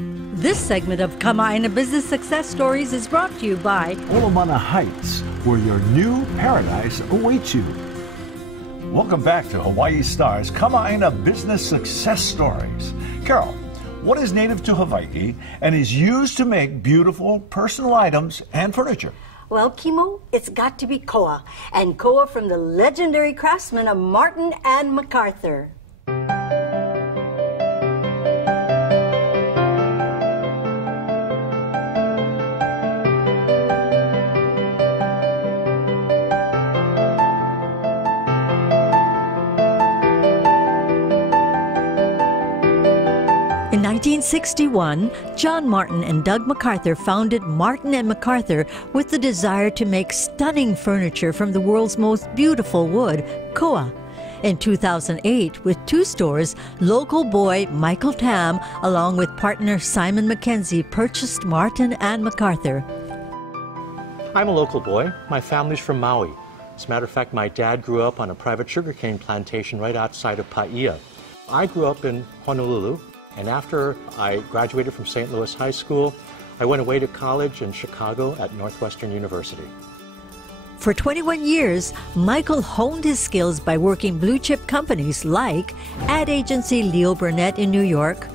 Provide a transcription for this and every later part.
This segment of Kamaaina Business Success Stories is brought to you by Olamana Heights, where your new paradise awaits you. Welcome back to Hawaii Star's Kamaaina Business Success Stories. Carol, what is native to Hawaii and is used to make beautiful personal items and furniture? Well, Kimo, it's got to be koa, and koa from the legendary craftsmen of Martin and MacArthur. In 1961, John Martin and Doug MacArthur founded Martin and MacArthur with the desire to make stunning furniture from the world's most beautiful wood, koa. In 2008, with 2 stores, local boy Michael Tam, along with partner Simon McKenzie, purchased Martin and MacArthur. I'm a local boy. My family's from Maui. As a matter of fact, my dad grew up on a private sugarcane plantation right outside of Paia. I grew up in Honolulu. And after I graduated from St. Louis High School, I went away to college in Chicago at Northwestern University. For 21 years, Michael honed his skills by working blue-chip companies like ad agency Leo Burnett in New York,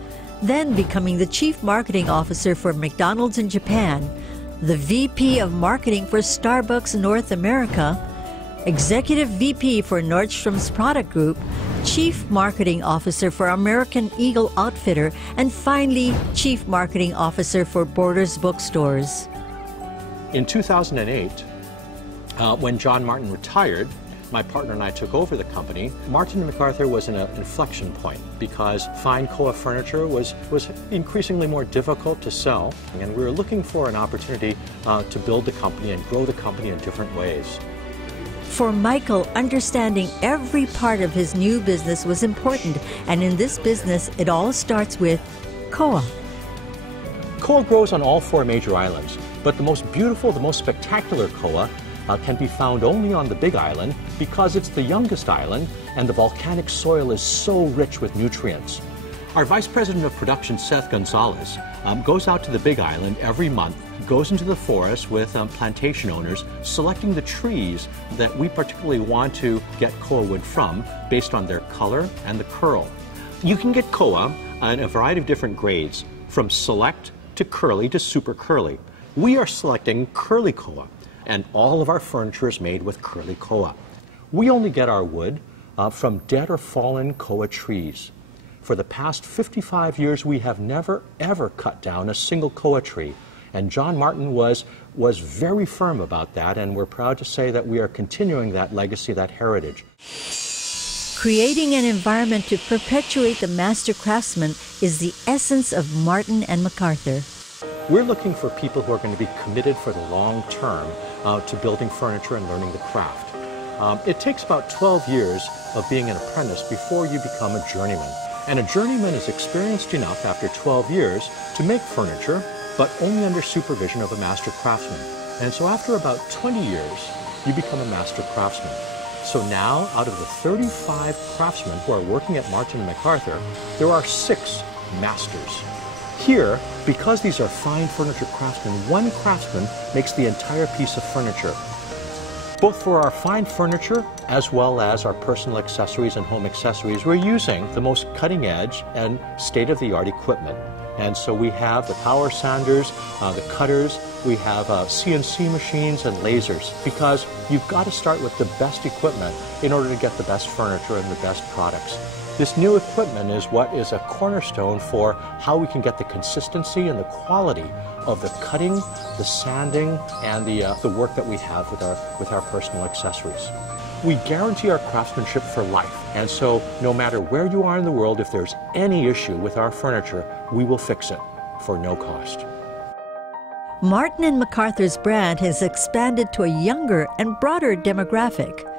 then becoming the chief marketing officer for McDonald's in Japan, the VP of marketing for Starbucks North America, executive VP for Nordstrom's product group, Chief Marketing Officer for American Eagle Outfitter, and finally, Chief Marketing Officer for Borders Bookstores. In 2008, when John Martin retired, my partner and I took over the company. Martin & MacArthur was in an inflection point because fine koa furniture was increasingly more difficult to sell, and we were looking for an opportunity to build the company and grow the company in different ways. For Michael, understanding every part of his new business was important, and in this business, it all starts with koa. Koa grows on all 4 major islands, but the most beautiful, the most spectacular koa can be found only on the Big Island because it's the youngest island and the volcanic soil is so rich with nutrients. Our Vice President of Production, Seth Gonzalez, goes out to the Big Island every month, goes into the forest with plantation owners, selecting the trees that we particularly want to get koa wood from based on their color and the curl. You can get koa in a variety of different grades, from select to curly to super curly. We are selecting curly koa, and all of our furniture is made with curly koa. We only get our wood from dead or fallen koa trees. For the past 55 years, we have never, ever cut down a single koa tree. And John Martin was very firm about that, and we're proud to say that we are continuing that legacy, that heritage. Creating an environment to perpetuate the master craftsman is the essence of Martin and MacArthur. We're looking for people who are going to be committed for the long term to building furniture and learning the craft. It takes about 12 years of being an apprentice before you become a journeyman. And a journeyman is experienced enough after 12 years to make furniture, but only under supervision of a master craftsman. And so after about 20 years, you become a master craftsman. So now, out of the 35 craftsmen who are working at Martin and MacArthur, there are 6 masters. Here, because these are fine furniture craftsmen, one craftsman makes the entire piece of furniture. Both for our fine furniture as well as our personal accessories and home accessories, we're using the most cutting edge and state-of-the-art equipment. And so we have the power sanders, the cutters, we have CNC machines and lasers, because you've got to start with the best equipment in order to get the best furniture and the best products. This new equipment is what is a cornerstone for how we can get the consistency and the quality of the cutting, the sanding, and the work that we have with our personal accessories. We guarantee our craftsmanship for life, and so no matter where you are in the world, if there's any issue with our furniture, we will fix it for no cost. Martin and MacArthur's brand has expanded to a younger and broader demographic.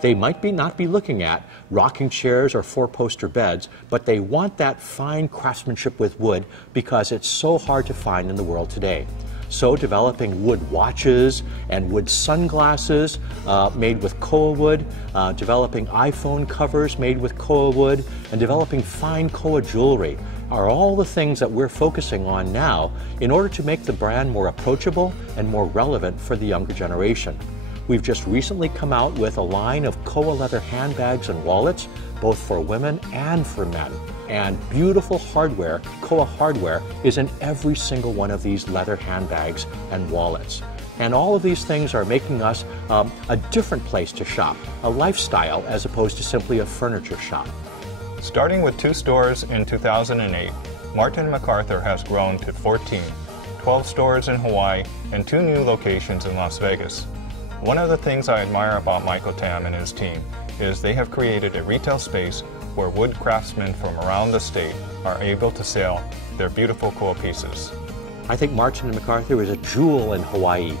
They might not be looking at rocking chairs or 4-poster beds, but they want that fine craftsmanship with wood because it's so hard to find in the world today. So developing wood watches and wood sunglasses made with koa wood, developing iPhone covers made with koa wood, and developing fine koa jewelry. are all the things that we're focusing on now in order to make the brand more approachable and more relevant for the younger generation. We've just recently come out with a line of Koa leather handbags and wallets, both for women and for men. And beautiful hardware, Koa hardware, is in every single one of these leather handbags and wallets. And all of these things are making us a different place to shop, a lifestyle as opposed to simply a furniture shop. Starting with 2 stores in 2008, Martin MacArthur has grown to 14, 12 stores in Hawaii, and 2 new locations in Las Vegas. One of the things I admire about Michael Tam and his team is they have created a retail space where wood craftsmen from around the state are able to sell their beautiful Koa pieces. I think Martin MacArthur is a jewel in Hawaii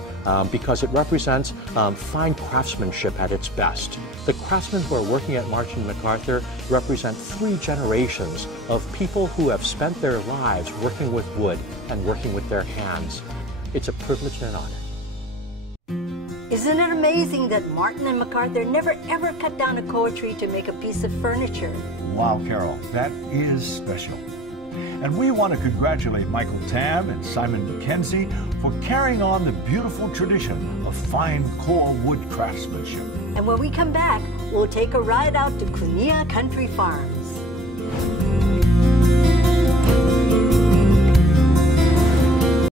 because it represents fine craftsmanship at its best. The craftsmen who are working at Martin MacArthur represent 3 generations of people who have spent their lives working with wood and working with their hands. It's a privilege and an honor. Isn't it amazing that Martin and MacArthur never ever cut down a Koa tree to make a piece of furniture? Wow, Carol, that is special. And we want to congratulate Michael Tam and Simon McKenzie for carrying on the beautiful tradition of fine Koa wood craftsmanship. And when we come back, we'll take a ride out to Kunia Country Farm.